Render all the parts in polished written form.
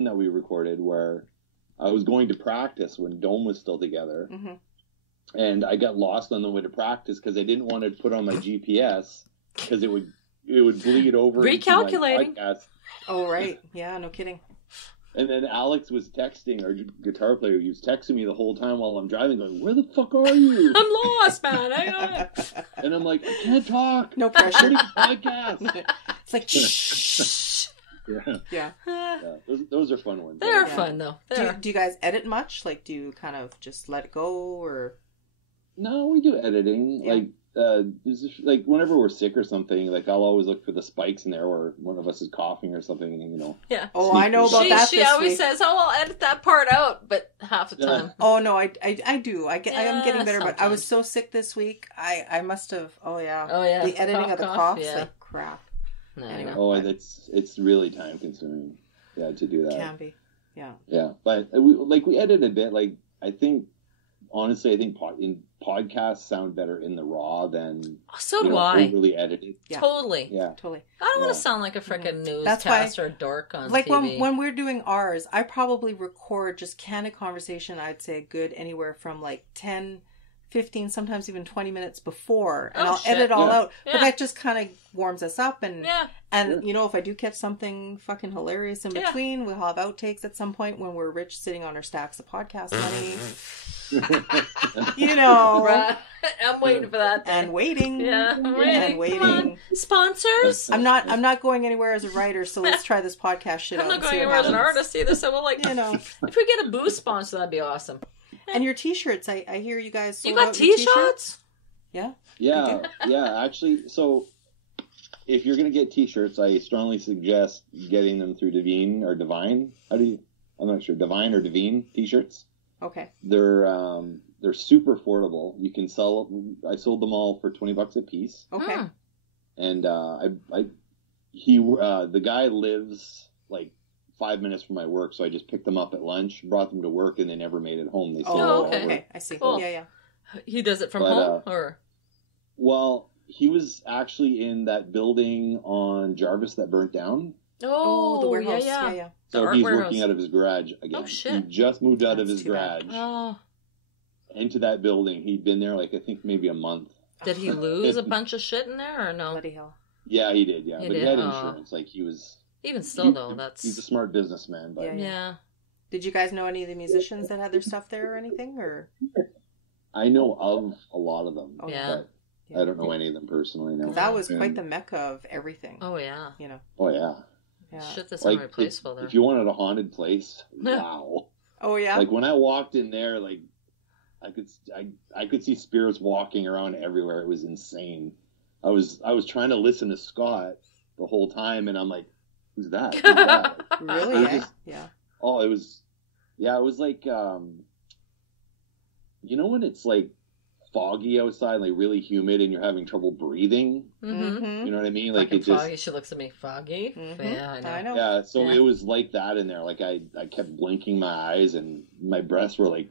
that we recorded where I was going to practice when Dome was still together. Mm-hmm. And I got lost on the way to practice because I didn't want to put on my GPS because it would bleed over. Recalculating. Into my podcast. Oh, right. Yeah, no kidding. And then Alex was texting, our guitar player, he was texting me the whole time while I'm driving, going, "Where the fuck are you?" I'm lost, man. Hang on. And I'm like, "I can't talk. No pressure. Podcast." It's like, shh. Yeah. Yeah. Those are fun ones. They're fun, though. Do you guys edit much? Like, do you kind of just let it go, or? No, we do editing. Yeah. Like whenever we're sick or something, like I'll always look for the spikes in there, or one of us is coughing or something, and Yeah. Oh, I know about that. She always says, "Oh, I'll edit that part out," but half the time. Oh no, I do. I am getting better, sometimes. but I was so sick this week. I must have. Oh yeah. The editing of the coughs, yeah. like crap. No, Anyway. Oh, it's really time consuming. Yeah, to do that. Can be. Yeah. Yeah, but we edit a bit. Like I think podcasts sound better in the raw than So do I. overly edited. Yeah. Totally. Yeah. Totally. I don't want to sound like a freaking That's why- newscaster or dork on Like TV. when we're doing ours, I probably record just candid conversation. I'd say a good anywhere from like 10, 15, sometimes even 20 minutes before, and I'll edit it all out. But that just kind of warms us up, and if I do catch something fucking hilarious in between, we'll have outtakes at some point when we're rich, sitting on our stacks of podcast money. Right. I'm waiting for that. And waiting. Yeah, I'm waiting. And waiting. Come on. Sponsors? I'm not going anywhere as a writer, so let's try this podcast shit out. I'm not going anywhere as an artist either, so we'll if we get a boost sponsor, that'd be awesome. And your t-shirts, I hear you guys. You got t-shirts? Yeah. Yeah. Yeah. Actually, so if you're gonna get t-shirts, I strongly suggest getting them through Divine or Divine. I'm not sure. Divine or Divine t-shirts. Okay. They're super affordable. You can sell. I sold them all for $20 a piece. Okay. And the guy lives like 5 minutes from my work, so I just picked them up at lunch, brought them to work, and they never made it home. They sold okay. Okay, I see. Cool. Yeah. He does it from home, or? Well, he was actually in that building on Jarvis that burnt down. Oh, the warehouse. Yeah. So he's working out of his garage again. Oh, shit. He just moved out of his garage Oh. into that building. He'd been there I think maybe a month. Did he lose a bunch of shit in there, or no? Bloody hell. Yeah, he did, yeah. He But did? he had insurance. Like, he was... Even still, though, He's a smart businessman, but... Yeah. Did you guys know any of the musicians that had their stuff there or anything, or? I know of a lot of them. Oh, yeah. But I don't know any of them personally, no. That was quite the mecca of everything. Oh, yeah. Oh, yeah. Shit that's like, irreplaceable there. If you wanted a haunted place, wow. Oh, yeah? Like, when I walked in there, like, I could see spirits walking around everywhere. It was insane. I was trying to listen to Scott the whole time, and I'm like, who's that? Who's that? Like, really? Yeah. Oh, it was like, when it's like foggy outside, like really humid, and you're having trouble breathing. Mm-hmm. You know what I mean? Like Fucking it just foggy. She looks at me foggy. Mm-hmm. Yeah, I know. Yeah, so it was like that in there. Like I kept blinking my eyes, and my breaths were like,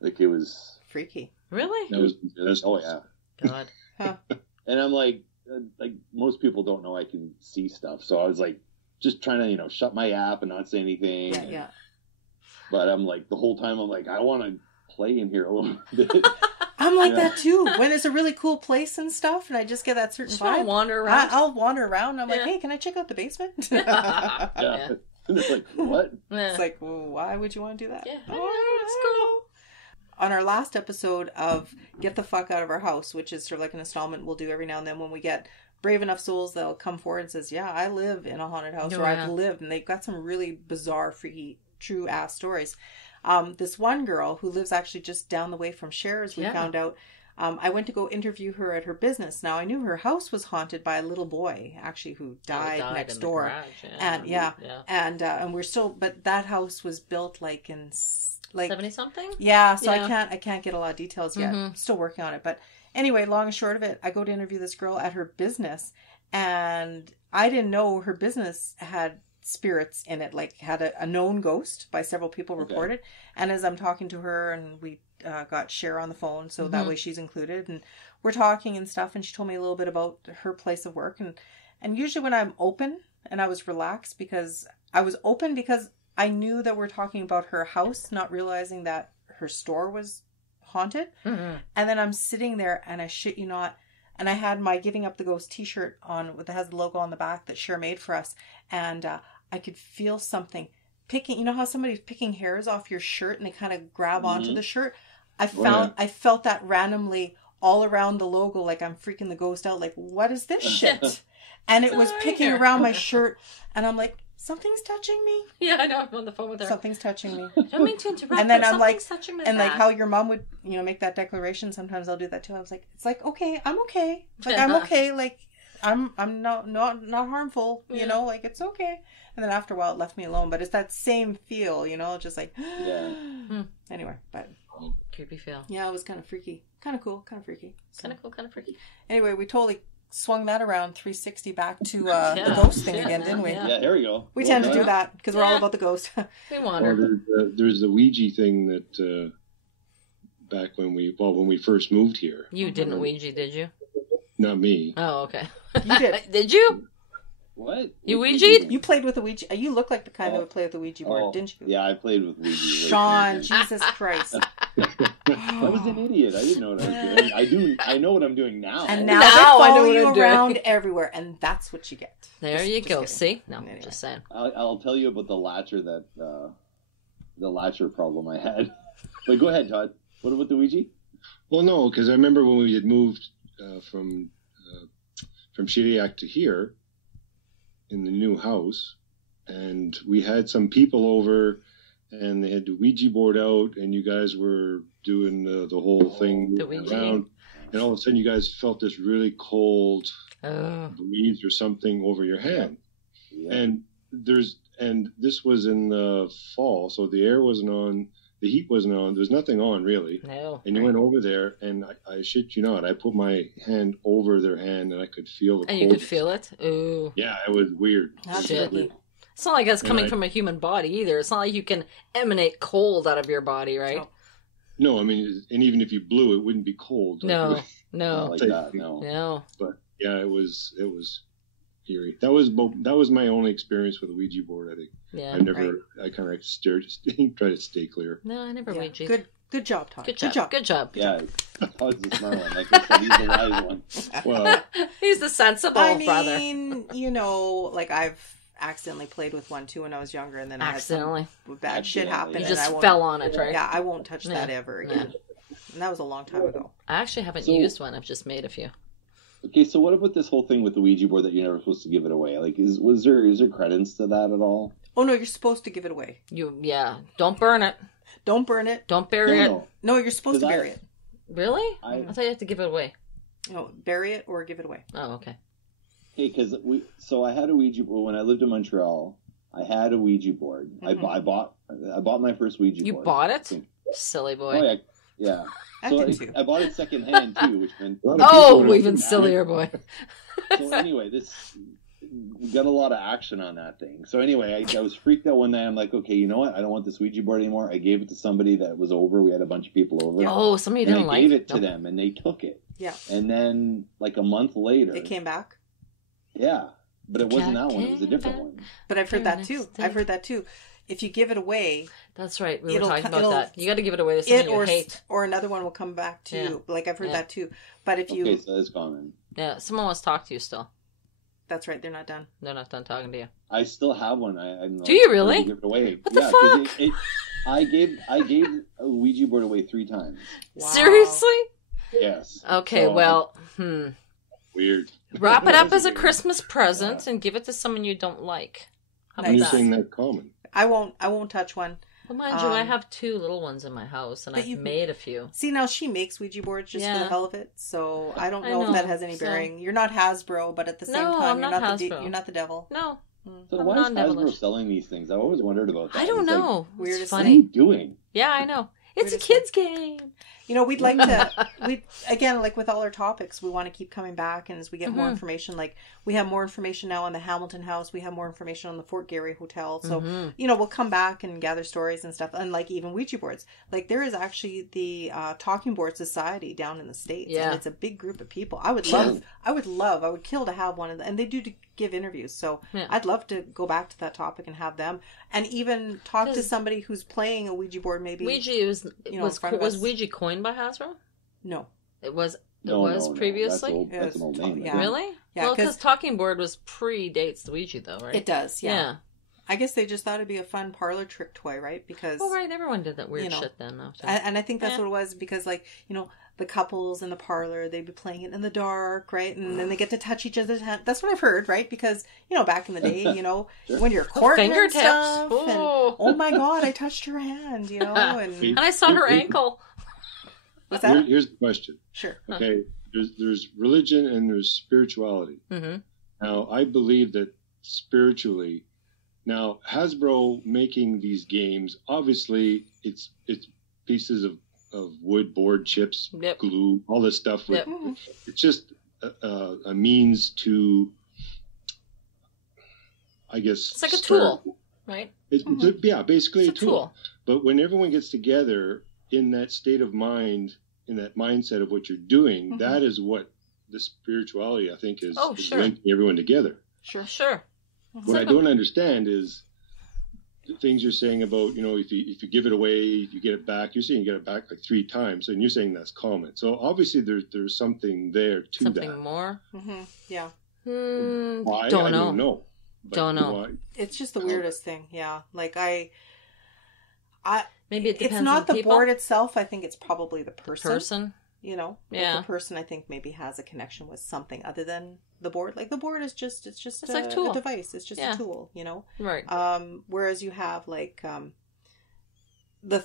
like it was freaky. Really? It was oh yeah. God. Huh. And I'm like most people don't know I can see stuff, so I was like just trying to shut my app and not say anything. Yeah. But I'm like the whole time I'm like I want to play in here a little bit. I'm like that too. When it's a really cool place and stuff, and I just get that certain Just vibe. Wander around. I'll wander around. I'm like, hey, can I check out the basement? Yeah. And it's like, what? It's like, well, why would you want to do that? Yeah. Oh, it's cool. On our last episode of Get the Fuck Out of Our House, which is sort of like an installment we'll do every now and then when we get brave enough souls that'll come forward and says, yeah, I live in a haunted house, or I've lived, and they've got some really bizarre, freaky, true ass stories. This one girl who lives actually just down the way from Sher, as we found out, I went to go interview her at her business. Now, I knew her house was haunted by a little boy, actually, who died next door. Garage, and we're still, but that house was built like in 70-something? Yeah, so I can't get a lot of details yet. I'm still working on it. But anyway, long and short of it, I go to interview this girl at her business, and I didn't know her business had spirits in it, like had a known ghost by several people reported. And as I'm talking to her, and we got Cher on the phone, so that way she's included, and we're talking and stuff, and she told me a little bit about her place of work, and usually when I'm open and I was relaxed, because I was open because I knew that we're talking about her house, not realizing that her store was haunted. Mm-hmm. And then I'm sitting there, and I shit you not, and I had my Giving Up the Ghost t-shirt on that has the logo on the back that Sher made for us. And I could feel something picking, you know how somebody's picking hairs off your shirt and they kind of grab onto the shirt? I felt that randomly all around the logo, like I'm freaking the ghost out, like, what is this shit? And it was picking around my shirt, and I'm like, something's touching me. Yeah, I know. I'm on the phone with her. Something's touching me. I don't mean to interrupt. And then I'm like, touching my and back. like how your mom would, you know, make that declaration. Sometimes I'll do that too. I was like, it's like, okay, I'm okay. Like, I'm okay. Like, I'm not harmful. You know, like, it's okay. And then after a while, it left me alone. But it's that same feel, you know, just like, Anyway, but creepy feel. Yeah, it was kind of freaky, kind of cool, kind of freaky. So. Kind of cool, kind of freaky. Anyway, we totally swung that around 360 back to the ghost thing again, didn't we? Yeah, here we go. We tend to do that because we're all about the ghost. We wander. There's the Ouija thing that back when we first moved here. You didn't Ouija, did you? Not me. Oh, okay. You did. Did you? What? You Ouija'd? You played with the Ouija. You look like the kind that would play with the Ouija board, didn't you? Yeah, I played with Ouija. Sean, Jesus Christ. I was an idiot. I didn't know what I was doing. I know what I'm doing now. And now they follow you around everywhere, and that's what you get. There you go. See? No, anyway. Just saying. I'll tell you about the latcher the latcher problem I had. But go ahead, Todd. What about the Ouija? Well, no, because I remember when we had moved from Shediac to here in the new house, and we had some people over, and they had the Ouija board out, and you guys were doing the whole thing around, and all of a sudden you guys felt this really cold breeze or something over your hand. Yeah. And this was in the fall, so the air wasn't on, the heat wasn't on, there was nothing on really. No. And you went over there, and I shit you not, I put my hand over their hand, and I could feel the cold. And you could feel it? Ooh. Yeah, it was weird. Shit. It's not like it's coming from a human body either. It's not like you can emanate cold out of your body, right? No, I mean, and even if you blew, it wouldn't be cold. No. Not like that, no. No. But yeah, it was eerie. That was my only experience with a Ouija board, I think. Yeah. I kind of try to stay clear. No, I never Ouija. Good job, Todd. Good job. Yeah, Todd's the smart one. Like I said, he's the wise one. Well, he's the sensible brother. I mean, you know, like I've accidentally played with one too when I was younger, and then I had some bad shit happen. You just fell on it, right? Yeah, I won't touch that ever again. And that was a long time ago. I actually haven't used one. I've just made a few. Okay, so what about this whole thing with the Ouija board that you're never supposed to give it away? Like, is there credence to that at all? Oh no, you're supposed to give it away. Don't burn it. Don't burn it. Don't bury it. No, you're supposed to bury it. Really? I thought you had to give it away. No, bury it or give it away. Oh, okay. Hey, because I had a Ouija board when I lived in Montreal. I had a Ouija board. Mm-hmm. I bought my first Ouija board. You bought it? Silly boy. Oh yeah. So I bought it secondhand too, which meant even sillier boy. So anyway, we got a lot of action on that thing. So anyway, I was freaked out one night. I'm like, okay, you know what? I don't want this Ouija board anymore. I gave it to somebody that was over. We had a bunch of people over. Oh, somebody didn't like it. I gave it to them, and they took it. Yeah. And then, like a month later, it came back. Yeah, but it wasn't that one. It was a different one. But I've heard that too. If you give it away, that's right. We were talking about that. You got to give it away to someone you hate, or another one will come back to you. Like I've heard that too. But if you so that's common. Yeah, someone wants to talk to you still. That's right. They're not done. They're not done talking to you. I still have one. Do you really? Give it away. What the fuck? I gave a Ouija board away 3 times. Wow. Seriously? Yes. Okay. Weird. Wrap it up as a Christmas present and give it to someone you don't like. How about that? Saying that common. I won't touch one. Well, mind you, I have 2 little ones in my house, and I've made a few. See, now she makes Ouija boards just for the hell of it, so I don't know if that has any bearing. You're not Hasbro, but at the same time, you're not the devil. No. So why is Hasbro selling these things? I've always wondered about that. I don't know. Like, weird. It's funny. What are you doing? Yeah, I know. It's a kid's game. You know, we'd like to, again, like with all our topics, we want to keep coming back, and as we get more information, like we have more information now on the Hamilton House, we have more information on the Fort Garry Hotel, so, you know, we'll come back and gather stories and stuff, and like even Ouija boards. Like there is actually the Talking Board Society down in the States, and it's a big group of people. I would kill to have one of them, and they do give interviews. So I'd love to go back to that topic and have them, and even talk to somebody who's playing a Ouija board. Maybe Ouija was Ouija coined by Hasbro? No, it was. Previously. No. That's an old name. Yeah. Really? Yeah, well, because talking board was predates the Ouija, though, right? It does. Yeah. I guess they just thought it'd be a fun parlor trick toy, right? Because everyone did that weird shit then. Though, so. And I think that's what it was, because like the couples in the parlor, they'd be playing it in the dark, right? And then they get to touch each other's hand. That's what I've heard, right? Because back in the day, when you're courting and stuff, and, oh my God, I touched her hand, and I saw her ankle. What's that? Here's the question. Sure. Okay, there's religion and there's spirituality. Mm-hmm. Now, I believe that spiritually. Now, Hasbro making these games, obviously, it's pieces of wood, board, chips, glue, all this stuff. It's just a means to, I guess... It's like a tool, right? Basically a tool. But when everyone gets together in that state of mind, in that mindset of what you're doing, that is what the spirituality, I think, is linking everyone together. Sure. What I don't understand is the things you're saying about, if you give it away, if you get it back, you're saying you get it back like 3 times, and you're saying that's common. So obviously there's something there to something that. Something more? Mm-hmm. Yeah. Why? Don't know. I don't know. Don't know. It's just the weirdest thing. Yeah. Like maybe it depends it's not on the the people. board itself. I think it's probably the person. Yeah. Like the person, I think, maybe has a connection with something other than the board. Like the board is just like tool. A device. It's just a tool, Right. Whereas you have like the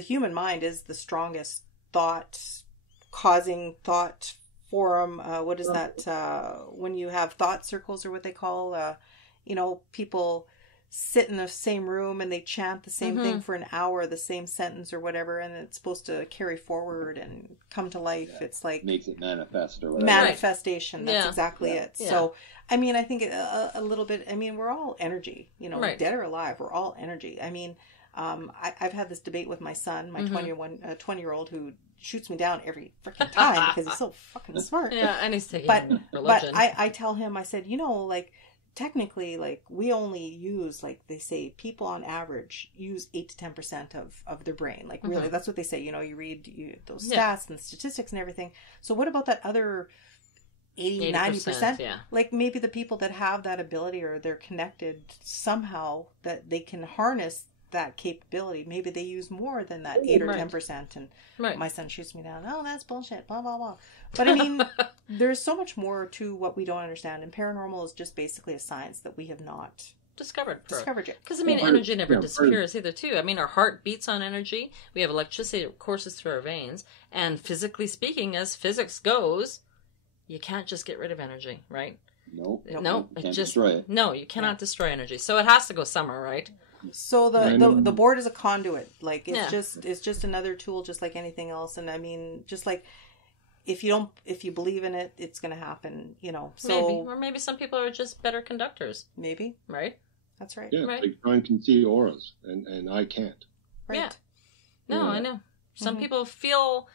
human mind is the strongest causing thought forum. What is that? When you have thought circles, or what they call, people sit in the same room and they chant the same thing for an hour, the same sentence or whatever, and it's supposed to carry forward and come to life. It's like makes it manifest or whatever. Manifestation. That's exactly it. Yeah. So I mean, I think a little bit. I mean, we're all energy. Dead or alive, we're all energy. I mean, I've had this debate with my son, my 20-year-old, who shoots me down every freaking time because he's so fucking smart. Yeah, and he's taking but religion. I tell him, I said, like, technically, like, we only use, like, they say people on average use 8 to 10% of their brain. Like, really, that's what they say. You read those stats and statistics and everything. So what about that other 80, 90%? Yeah. Like, maybe the people that have that ability, or they're connected somehow, that they can harness that capability. Maybe they use more than that 8 or 10%. And my son shoots me down. Oh, that's bullshit. Blah, blah, blah. But I mean, there's so much more to what we don't understand. And paranormal is just basically a science that we have not discovered yet. Because I mean, energy never disappears either, too. I mean, our heart beats on energy. We have electricity that courses through our veins. And physically speaking, as physics goes, you can't just get rid of energy, right? No, you can't destroy it. No, you cannot destroy energy. So it has to go somewhere, right? So the board is a conduit. Like, it's just another tool, just like anything else. And I mean, just like, if you believe in it, it's going to happen, So maybe some people are just better conductors. Maybe. Right? That's right. Yeah, right. like John can see auras, and I can't. Right. Yeah. No, I know. Some people feel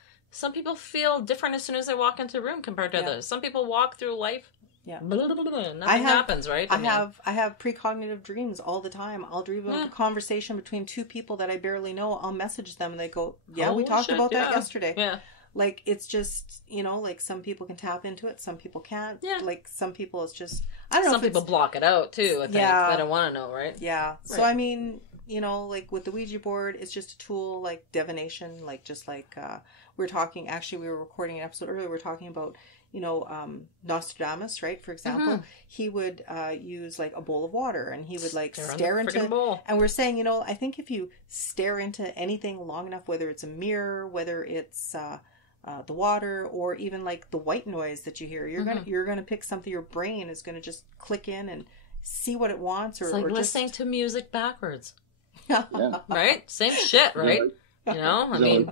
different as soon as they walk into a room compared to others. Some people walk through life. Yeah. Nothing happens, right? I have precognitive dreams all the time. I'll dream a conversation between 2 people that I barely know. I'll message them and they go, we talked about that yesterday. Yeah. Like, it's just, like, some people can tap into it, some people can't. Yeah. Like, some people it's just, I don't know. Some people block it out too, I think. They don't want to know, right? Yeah. Right. So, I mean, like with the Ouija board, it's just a tool, like divination, like just like we were recording an episode earlier, we were talking about, Nostradamus, right? For example, he would use like a bowl of water, and he would like stare into bowl. And we're saying, I think if you stare into anything long enough, whether it's a mirror, whether it's the water, or even like the white noise that you hear, you're gonna pick something. Your brain is gonna just click in and see what it wants. It's like listening to music backwards. Right? Same shit, right? I mean,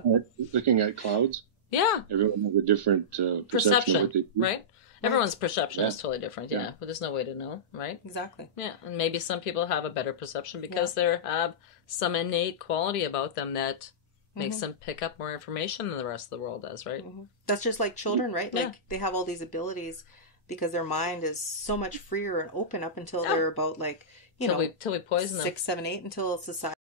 looking at clouds. Yeah. Everyone has a different perception of what they do. Right? Everyone's perception is totally different, but there's no way to know, right? Exactly. Yeah, and maybe some people have a better perception because they have some innate quality about them that makes them pick up more information than the rest of the world does, right? That's just like children, right? Like, they have all these abilities because their mind is so much freer and open up until they're about, like, you know, till we poison them. 6, 7, 8, until society